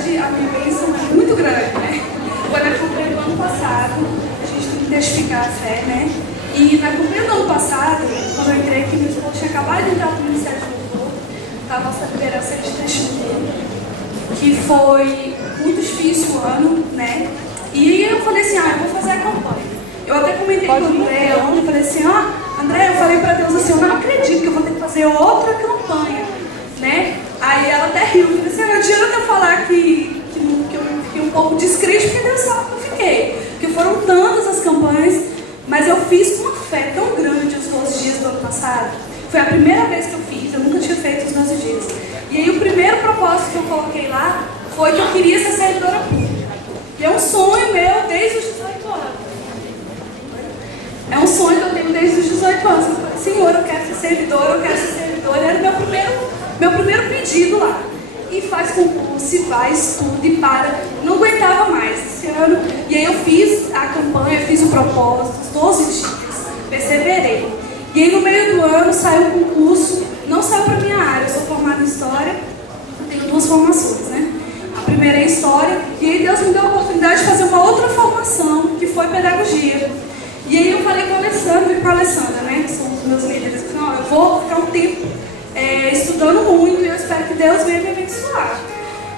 verdade, a minha bênção é muito grande, né? Foi na campanha do ano passado, a gente tem que testificar a fé, né? E na campanha do ano passado, quando eu entrei aqui, meu esposo tinha acabado de entrar para o Ministério de Louvor, a nossa liderança de testemunho, que foi muito difícil o ano, né? E eu falei assim, eu vou fazer a campanha. Eu até comentei com o André ontem, eu falei assim, André, eu falei para Deus assim, eu não acredito que eu vou ter que fazer outra campanha, né? Aí ela até riu, eu falei assim, não adianta eu falar que eu fiquei um pouco descrente, porque Deus sabe que eu fiquei. Porque foram tantas as campanhas, mas eu fiz com uma fé tão grande os 12 dias do ano passado. Foi a primeira vez que eu fiz, eu nunca tinha feito os 12 dias. E aí o primeiro propósito que eu coloquei lá foi que eu queria ser servidora pública. E é um sonho meu desde os 18 anos. É um sonho que eu tenho desde os 18 anos. Eu falei, Senhor, eu quero ser servidora, eu quero ser servidora. Era o meu primeiro pedido lá. E faz concurso, e vai, estuda e para. Não aguentava mais esse ano. E aí eu fiz a campanha, fiz o propósito, os 12 dias. Perseverei. E aí no meio do ano saiu o concurso. Não saiu para minha área, eu sou formada em História. Eu tenho 2 formações, né? A primeira é História. E aí Deus me deu a oportunidade de fazer uma outra formação, que foi Pedagogia. E aí eu falei com a Alessandra, né, que são os meus líderes, que eu vou ficar um tempo estudando muito e eu espero que Deus venha me abençoar.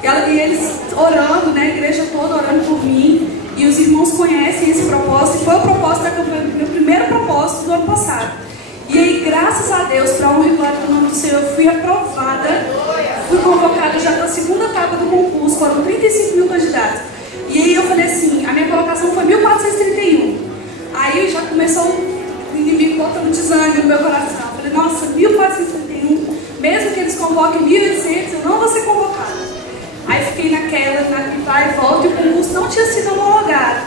E eles orando, né, a igreja toda orando por mim, e os irmãos conhecem esse propósito, e foi o propósito da campanha, meu primeiro propósito do ano passado. E aí, graças a Deus, para a honra e glória do nome do Senhor, eu fui aprovada, fui convocada já para a segunda etapa do concurso, foram 35 mil candidatos. E aí eu falei assim, a minha colocação foi 1431. Aí já começou o inimigo botando desânimo no meu coração. Eu falei, nossa, 1431, mesmo que eles convoquem 1800, eu não vou ser convocada. Aí fiquei naquela, vai e volta, e o concurso não tinha sido homologado.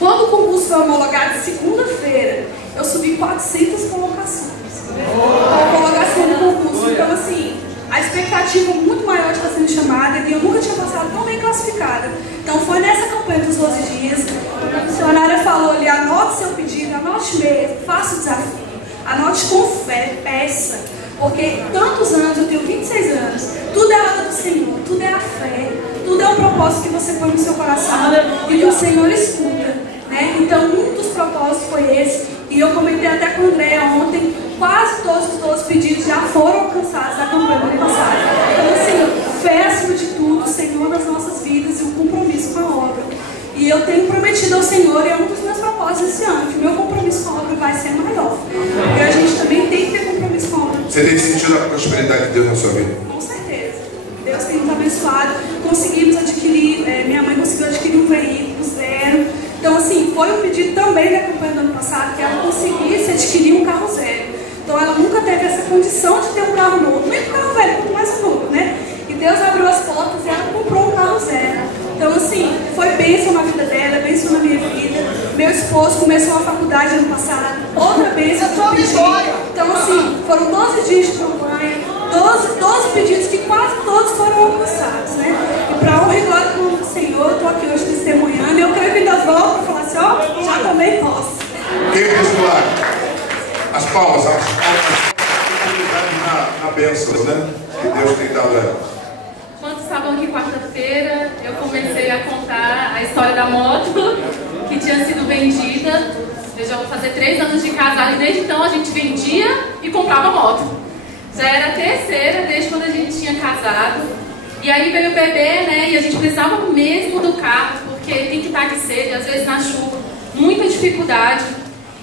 Quando o concurso foi homologado, segunda-feira, eu subi 400 colocações. A colocação do concurso. Então, assim, a expectativa muito maior de estar sendo chamada, e eu nunca tinha passado tão bem classificada. Então, foi nessa campanha dos 12 dias. A missionária falou ali, anote seu pedido, anote mesmo, faça o desafio, anote com fé, peça, porque tantos anos, eu tenho 26 anos, tudo é a obra do Senhor, tudo é a fé, tudo é um propósito que você põe no seu coração e que o Senhor escuta, né? Então um dos propósitos foi esse, e eu comentei até com o André ontem, quase todos os 12 pedidos já foram alcançados da campanha do ano passado. Então assim, fé acima de tudo, o Senhor nas nossas vidas e o compromisso com a obra. E eu tenho prometido ao Senhor, e é um dos meus propósitos esse ano, que o meu compromisso com a obra vai ser maior. E a gente também tem que ter compromisso com a obra. Você tem sentido a prosperidade de Deus na sua vida? Com certeza. Deus tem nos abençoado. Conseguimos adquirir, minha mãe conseguiu adquirir um veículo 0. Então, assim, foi um pedido também da campanha do ano passado, que ela conseguisse adquirir um carro 0. Então, ela nunca teve essa condição de ter um carro novo, nem um carro velho, quanto mais um novo, né? E Deus abriu as portas e ela comprou um carro 0. Então, assim, foi bênção na vida dela, bênção na minha vida. Meu esposo começou a faculdade ano passado, outra bênção que eu pedi. Então, assim, foram 12 dias de campanha, 12 pedidos que quase todos foram alcançados, né? E para a honra e glória do nome do Senhor, eu estou aqui hoje testemunhando, e eu creio que ainda volto para falar assim, já também posso. Quem abençoar? As palmas, na bênção, né? Que Deus tem dado a ela. Quando estavam aqui quarta-feira, eu comecei a contar a história da moto que tinha sido vendida. Eu já vou fazer 3 anos de casado e desde então a gente vendia e comprava moto. Já era a terceira desde quando a gente tinha casado. E aí veio o bebê, né? E a gente precisava mesmo do carro, porque tem que estar de sede, às vezes na chuva, muita dificuldade.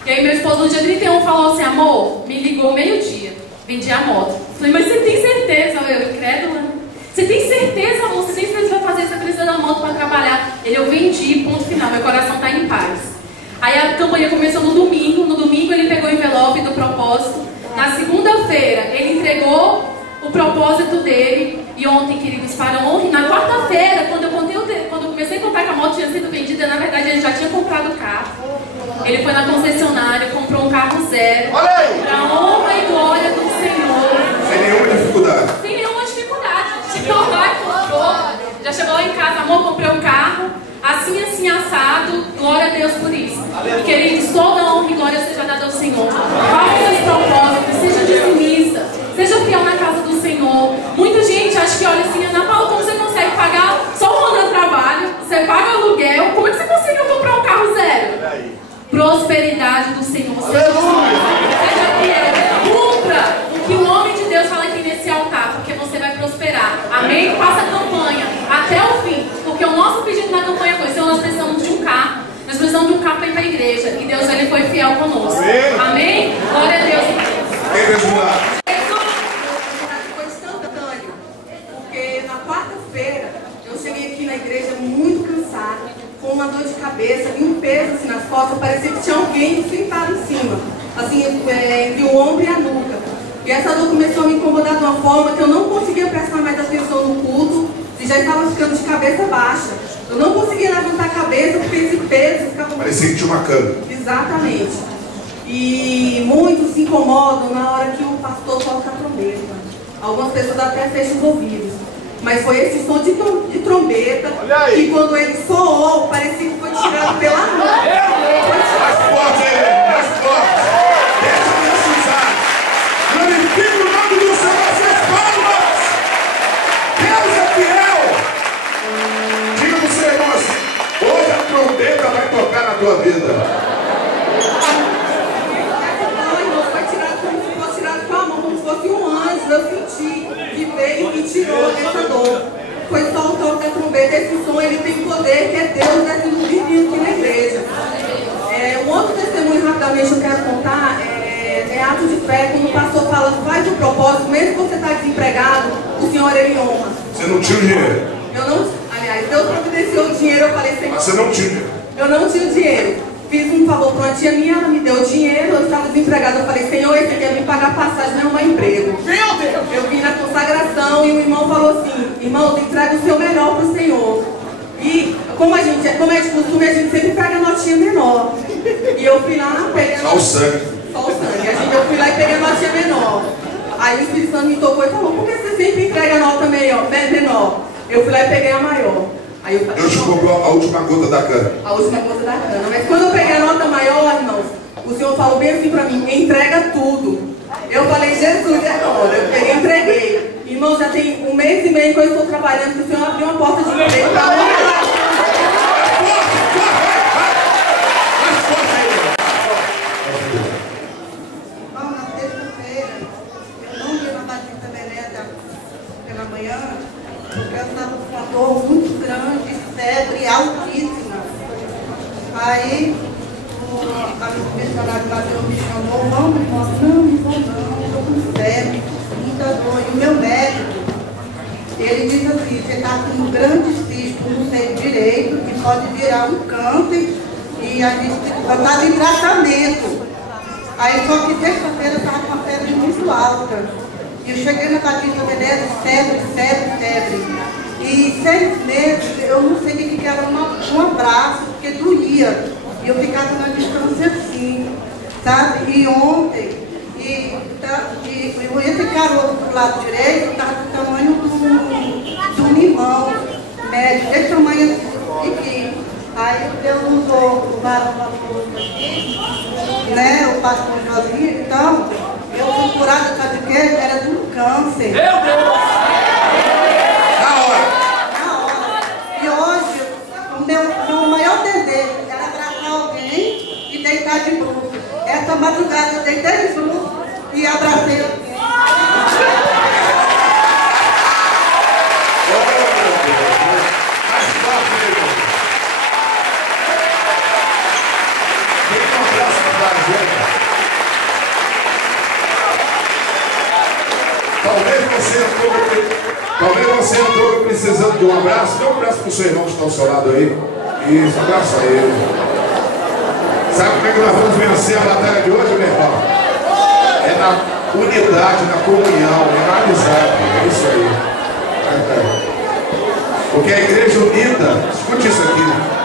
E aí meu esposo no dia 31 falou assim, amor, me ligou meio-dia, vendi a moto. Falei, mas você tem certeza? Eu, incrédula. Você tem certeza, amor? Você tem certeza que vai fazer? Você precisa da moto para trabalhar? Ele, eu vendi, ponto final, meu coração está em paz. Aí a campanha começou no domingo ele pegou o envelope do propósito. Na segunda-feira, ele entregou o propósito dele. E ontem, queridos, para honra, na quarta-feira, quando eu comecei a contar que a moto tinha sido vendida, na verdade ele já tinha comprado o carro. Ele foi na concessionária, comprou um carro 0. Para honra e glória do Senhor. Sem nenhuma dificuldade. Sem nenhuma dificuldade. Chegou lá e comprou. Já chegou lá em casa, amor, comprei um carro. Assim, assado. Glória a Deus por isso. E queridos, toda honra e glória seja dada ao Senhor. Faça seus propósitos, seja dizimista, seja fiel na casa do Senhor. Muita gente acha que olha assim, Ana Paula, como você consegue pagar fidelidade do Senhor. Aleluia! Seja fiel, cumpra o que o homem de Deus fala aqui nesse altar, porque você vai prosperar. Amém? Faça a campanha até o fim, porque o nosso pedido na campanha foi: Senhor, nós precisamos de um carro. Nós precisamos de um carro para ir para a igreja. E Deus, ele foi fiel conosco. Amém? Glória a Deus. Quem vai ajudar? Foi instantâneo, porque na quarta-feira eu cheguei aqui na igreja muito cansada, com uma dor de cabeça e um peso assim nas costas. Parecia que tinha alguém sentado em cima, assim, entre o ombro e a nuca. E essa dor começou a me incomodar de uma forma que eu não conseguia prestar mais atenção no culto e já estava ficando de cabeça baixa. Eu não conseguia levantar a cabeça porque esse peso ficava... Parecia que tinha uma cama. Exatamente. E muitos se incomodam na hora que o pastor toca a trombeta. Algumas pessoas até fecham os ouvidos. Mas foi esse som de trombeta que quando ele soou, parecia que foi tirado pela nuca. Mais forte aí, mais forte. Deixa eu precisar. Glorifique o nome do Senhor, suas palmas. Deus é fiel. Diga para o seu irmão assim: hoje a trombeta vai tocar na tua vida. Eu senti que veio e tirou essa dor. Foi só o toque da trombeta. Esse som, ele tem poder, que é Deus sendo vivido aqui na igreja. Um outro testemunho rapidamente eu quero contar é ato de fé, quando o pastor fala: faz o propósito, mesmo que você está desempregado, o Senhor, ele honra. Você não tinha o dinheiro? Eu não, aliás, Deus providenciou o dinheiro. Eu falei: Senhor, mas você não tinha? Eu não tinha o dinheiro. Fiz um favor para uma tia minha, ela me deu o dinheiro, eu estava desempregada. Eu falei: Senhor, esse aqui é me pagar passagem, não é um emprego. Meu Deus! Eu vim na consagração e o irmão falou assim: irmão, entrega o seu melhor para o Senhor. E como é de costume, a gente sempre pega notinha menor. E eu fui lá, peguei Só o sangue. Só o sangue. Eu fui lá e peguei a notinha menor. Aí o Espírito Santo me tocou e falou: por que você sempre entrega a nota menor? Eu fui lá e peguei a maior. Aí eu falei: Deus te cobrou a última gota da cana. A última gota da cana. Mas quando eu peguei a nota maior, irmãos, o Senhor falou bem assim pra mim: entrega tudo. Eu falei: Jesus, é agora. Eu peguei e entreguei. Irmãos, já tem 1 mês e meio que eu estou trabalhando, que o Senhor abriu uma porta de emprego para Na terça-feira, eu não ia na Batista Veneta pela manhã, porque eu estava com uma dor muito grande, febre altíssima. Aí, a missionária bateu, me chamou: vamos, irmão? Não vou não, estou com febre, muita dor. E o meu médico, ele diz assim: você está com um grande cisto no seio direito, que pode virar um câncer, e a gente está em tratamento. Aí só que terça-feira eu estava com uma febre muito alta. E eu cheguei na Batista Veneza, febre. E 6 meses eu não sei o que era um abraço, porque doía. E eu ficava na distância assim, sabe? E ontem, esse caroço do lado direito estava do tamanho do limão, médio, desse tamanho aqui. Aí Deus usou o varão da força aqui, né, o pastor Josinho. Então, eu fui curada, sabe de quê? Era do câncer. Meu Deus! Na hora! Na hora. E hoje, o meu maior desejo era abraçar alguém e deitar de bruxo. Essa madrugada eu deitei de bruxo e abracei alguém. Talvez você entrou precisando de um abraço. Dê um abraço para o seu irmão que está ao seu lado aí. Isso, abraça ele. Sabe como é que nós vamos vencer a batalha de hoje, meu irmão? É na unidade, na comunhão, é na amizade. É isso aí. Porque a igreja unida, escute isso aqui.